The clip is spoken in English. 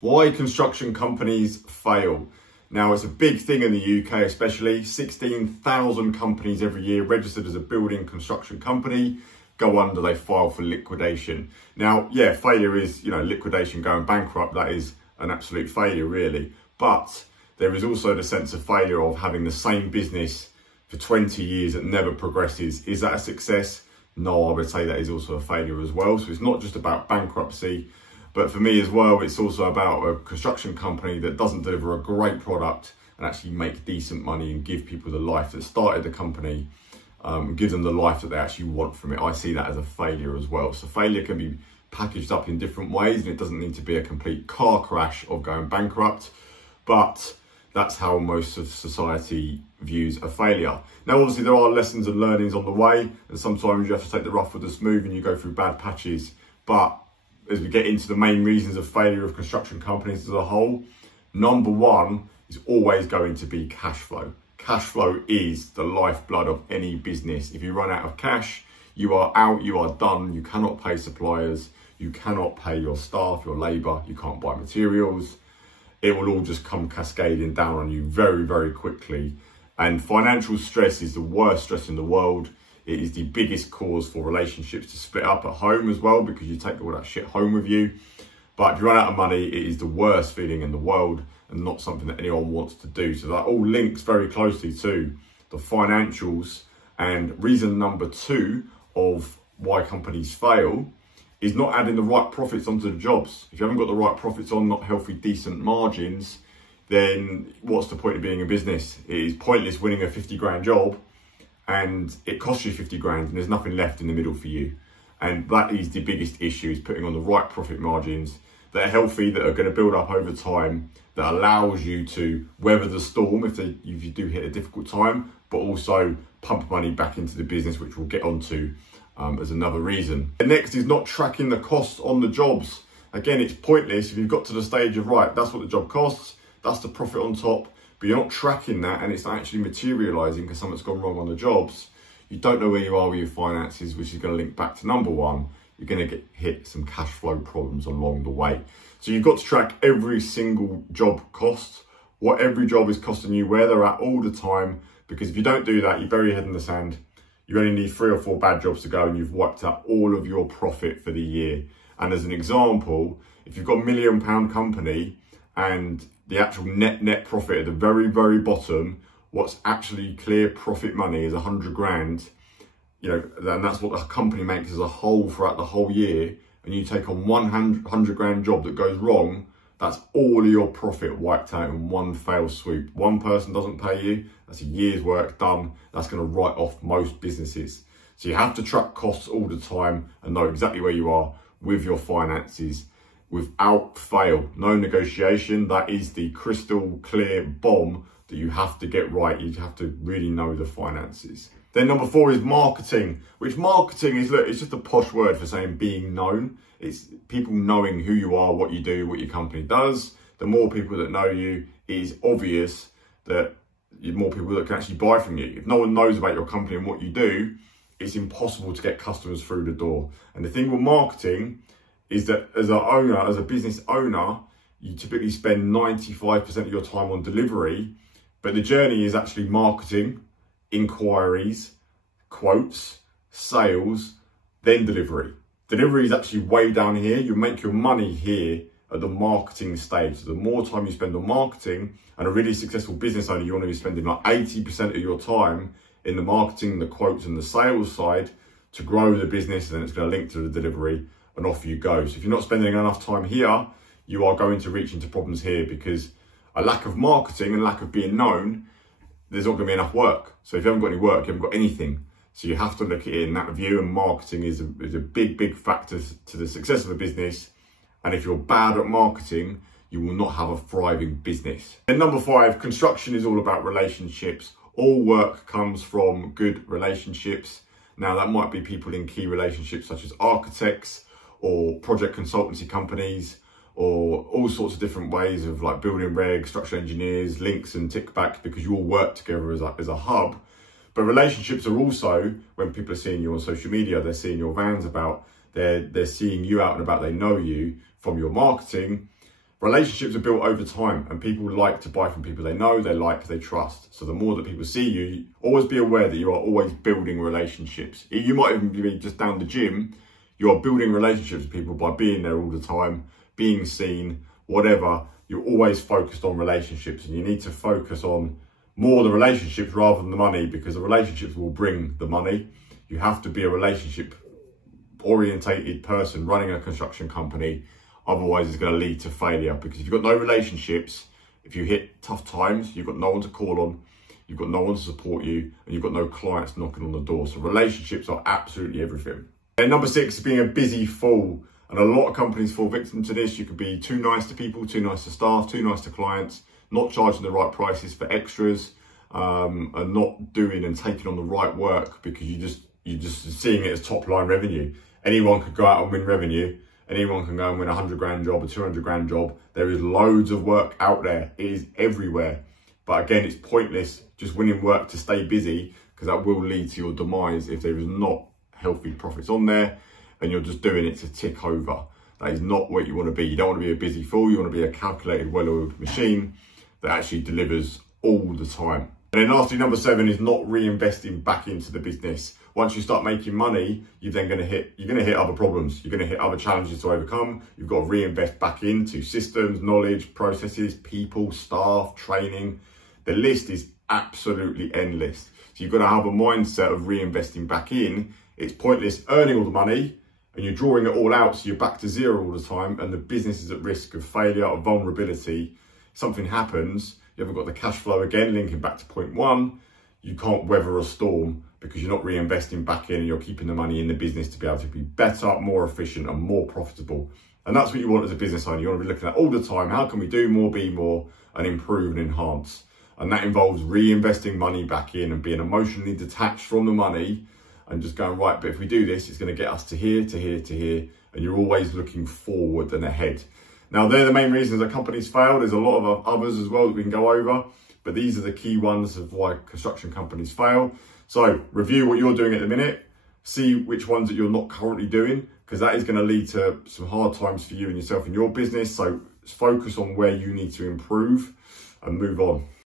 Why construction companies fail. Now, it's a big thing in the UK, especially 16,000 companies every year registered as a building construction company go under, they file for liquidation. Now, yeah, failure is, liquidation, going bankrupt. That is an absolute failure, really. But there is also the sense of failure of having the same business for 20 years that never progresses. Is that a success? No, I would say that is also a failure as well. So it's not just about bankruptcy, but for me as well, it's also about a construction company that doesn't deliver a great product and actually make decent money and give people the life that started the company, give them the life that they actually want from it. I see that as a failure as well. So failure can be packaged up in different ways, and it doesn't need to be a complete car crash of going bankrupt, but that's how most of society views a failure. Now, obviously there are lessons and learnings on the way, and sometimes you have to take the rough with the smooth and you go through bad patches. But as we get into the main reasons of failure of construction companies as a whole, number one is always going to be cash flow. Cash flow is the lifeblood of any business. If you run out of cash, you are out, you are done. You cannot pay suppliers, you cannot pay your staff, your labour, you can't buy materials. It will all just come cascading down on you very, very quickly. And financial stress is the worst stress in the world. It is the biggest cause for relationships to split up at home as well, because you take all that shit home with you. But if you run out of money, it is the worst feeling in the world and not something that anyone wants to do. So that all links very closely to the financials. And reason number two of why companies fail is not adding the right profits onto the jobs. If you haven't got the right profits on, not healthy, decent margins, then what's the point of being a business? It is pointless winning a 50 grand job and it costs you 50 grand and there's nothing left in the middle for you. And that is the biggest issue, is putting on the right profit margins that are healthy, that are going to build up over time, that allows you to weather the storm if you do hit a difficult time, but also pump money back into the business, which we'll get onto as another reason. The next is not tracking the costs on the jobs. Again, it's pointless if you've got to the stage of, right, that's what the job costs, that's the profit on top, but you're not tracking that and it's not actually materialising because something's gone wrong on the jobs. You don't know where you are with your finances, which is going to link back to number one. You're going to hit some cash flow problems along the way. So you've got to track every single job cost, what every job is costing you, where they're at all the time, because if you don't do that, you bury your head in the sand. You only need 3 or 4 bad jobs to go and you've wiped out all of your profit for the year. And as an example, if you've got £1 million company and the actual net profit at the very, very bottom, what's actually clear profit money is 100 grand, and that's what the company makes as a whole throughout the whole year, and you take on 100 grand job that goes wrong, that's all of your profit wiped out in one fell swoop. One person doesn't pay you, that's a year's work done. That's going to write off most businesses. So you have to track costs all the time and know exactly where you are with your finances without fail. No negotiation. That is the crystal clear bomb that you have to get right. You have to really know the finances. Then number 4 is marketing, which marketing is, look, it's just a posh word for saying being known. It's people knowing who you are, what you do, what your company does. The more people that know you, it is obvious that you're more people that can actually buy from you. If no one knows about your company and what you do, it's impossible to get customers through the door. And the thing with marketing is that as a business owner, you typically spend 95% of your time on delivery, but the journey is actually marketing, inquiries, quotes, sales, then delivery. Delivery is actually way down here. You make your money here at the marketing stage. So the more time you spend on marketing, and a really successful business owner, you want to be spending like 80% of your time in the marketing, the quotes and the sales side to grow the business, and then it's going to link to the delivery and off you go. So if you're not spending enough time here, you are going to reach into problems here, because a lack of marketing and lack of being known, there's not going to be enough work. So if you haven't got any work, you haven't got anything. So you have to look at it in that view, and marketing is a big factor to the success of a business. And if you're bad at marketing, you will not have a thriving business. And number 5, construction is all about relationships. All work comes from good relationships. Now that might be people in key relationships such as architects or project consultancy companies, or all sorts of different ways of like building reg, structural engineers, links and tick back, because you all work together as a hub. But relationships are also, when people are seeing you on social media, they're seeing your vans about, they're seeing you out and about, they know you from your marketing. Relationships are built over time, and people like to buy from people they know, they like, they trust. So the more that people see you, always be aware that you are always building relationships. You might even be just down the gym. You are building relationships with people by being there all the time, being seen, whatever. You're always focused on relationships, and you need to focus on more the relationships rather than the money, because the relationships will bring the money. You have to be a relationship orientated person running a construction company. Otherwise, it's going to lead to failure, because if you've got no relationships, if you hit tough times, you've got no one to call on, you've got no one to support you, and you've got no clients knocking on the door. So relationships are absolutely everything. And number 6 is being a busy fool. And a lot of companies fall victim to this. You could be too nice to people, too nice to staff, too nice to clients, not charging the right prices for extras, and not doing and taking on the right work, because you're just seeing it as top line revenue. Anyone could go out and win revenue. Anyone can go and win a 100 grand job, a 200 grand job. There is loads of work out there. It is everywhere. But again, it's pointless just winning work to stay busy, because that will lead to your demise if there is not healthy profits on there and you're just doing it to tick over. That is not what you want to be. You don't want to be a busy fool. You want to be a calculated, well-oiled machine that actually delivers all the time. And then lastly, number 7 is not reinvesting back into the business. Once you start making money, you're going to hit other problems. You're going to hit other challenges to overcome. You've got to reinvest back into systems, knowledge, processes, people, staff, training. The list is absolutely endless. So you've got to have a mindset of reinvesting back in. It's pointless earning all the money and you're drawing it all out, so you're back to zero all the time, and the business is at risk of failure or vulnerability. Something happens, you haven't got the cash flow again, linking back to point 1. You can't weather a storm because you're not reinvesting back in, and you're keeping the money in the business to be able to be better, more efficient and more profitable. And that's what you want as a business owner. You want to be looking at all the time, how can we do more, be more, and improve and enhance? And that involves reinvesting money back in and being emotionally detached from the money and just going, right, but if we do this, it's going to get us to here, to here, to here. And you're always looking forward and ahead. Now, they're the main reasons that companies fail. There's a lot of others as well that we can go over, but these are the key ones of why construction companies fail. So review what you're doing at the minute, see which ones that you're not currently doing, because that is going to lead to some hard times for you and yourself in your business. So focus on where you need to improve and move on.